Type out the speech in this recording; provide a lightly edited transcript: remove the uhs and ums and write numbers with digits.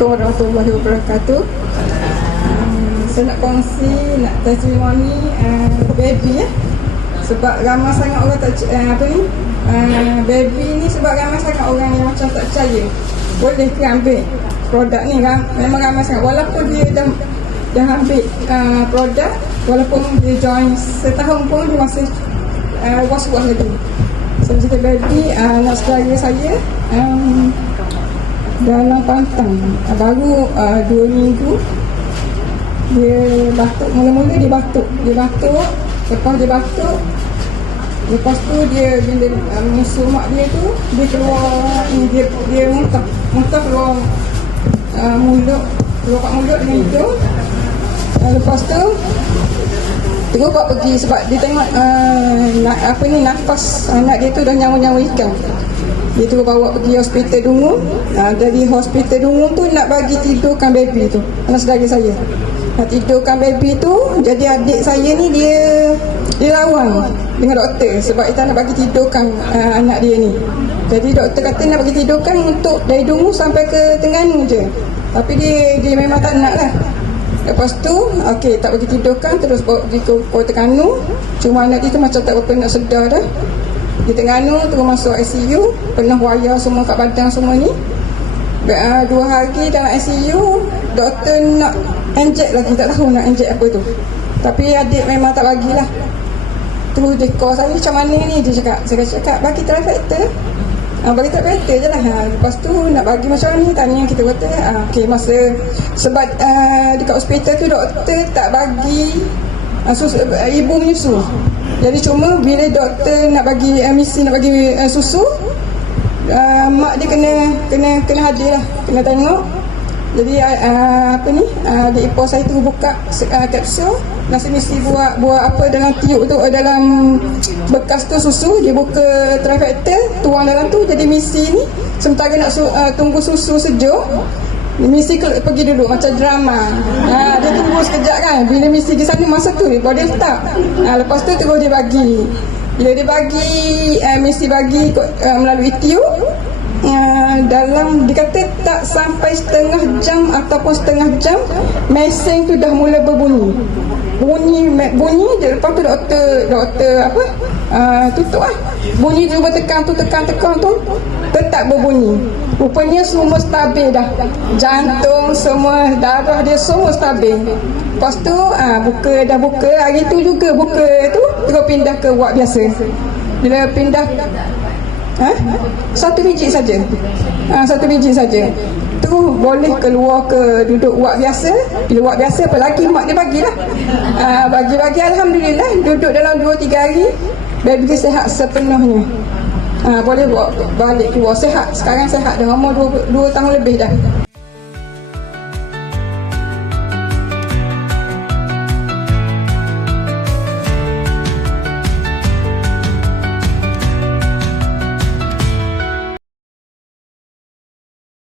Assalamualaikum warahmatullahi wabarakatuh. Saya nak kongsi, nak testimoni baby ya. Sebab ramai sangat orang tak baby ni, sebab ramai sangat orang yang macam tak percaya. Boleh ke ambil produk ni kan? Memang ramai sangat, walaupun dia dah ambil produk, walaupun dia join setahun pun dia masih was-was lagi. So cerita baby, anak saudara saya dalam pantang baru 2 minggu dia batuk. Mula-mula dia batuk, lepas tu dia bila menyusu mak dia tu, dia keluar dia muntah keluar mulut, keluar kat mulut dengan hidung. Lepas tu terus buat pergi sebab dia tengok nafas anak dia tu dah nyawa-nyawa ikan. Dia tu bawa pergi hospital Dungun. Dari hospital Dungun tu nak bagi tidurkan baby tu, anak saudara saya nak tidurkan baby tu. Jadi adik saya ni dia lawan dengan doktor sebab kita nak bagi tidurkan anak dia ni. Jadi doktor kata nak bagi tidurkan untuk dari Dungun sampai ke Terengganu je, tapi dia memang tak nak lah. Lepas tu okey, tak bagi tidurkan, terus bawa pergi ke Terengganu. Cuma anak dia tu macam tak berapa nak sedar dah. Di Terengganu terus masuk ICU, penuh wayar semua kat badan semua ni. 2 hari dalam ICU, doktor nak inject lagi, tak tahu nak inject apa tu. Tapi adik memang tak bagilah. Terus dia call saya, macam mana ni? Dia cakap bagi trifecta. Bagi trifecta je lah. Lepas tu nak bagi macam mana ni? Tanya kita kata okey, masa sebab dekat hospital tu doktor tak bagi ibu menyusu. Jadi cuma bila doktor nak bagi misi, nak bagi susu, mak dia kena hadir lah, kena tengok. Jadi adik ipar saya tu buka kapsul, nasi misi buat apa dalam tiup tu, dalam bekas tu susu, dia buka trifecta, tuang dalam tu. Jadi misi ni sementara nak tunggu susu sejuk, misi pergi duduk macam drama. Dia tunggu sekejap kan. Bila misi di sana, masa tu baru dia letak. Lepas tu terus dia bagi. Bila dia bagi, misi bagi melalui tiup, dalam dia kata tak sampai setengah jam ataupun setengah jam, mesin tu dah mula berbunyi. Bunyi je. Lepas tu doktor tutup lah. Bunyi tu tekan tu tetap berbunyi. Rupanya semua stabil dah, jantung semua, darah dia semua stabil. Lepas tu buka hari tu juga buka tu, terus pindah ke ward biasa. Bila pindah satu biji saja, terus boleh keluar ke duduk ward biasa. Bila ward biasa apa lagi, mak dia bagilah, bagi alhamdulillah. Duduk dalam 2-3 hari, baby dia sihat sepenuhnya. Boleh bawa balik keluar sihat. Sekarang sihat dah, umur 2 tahun lebih dah.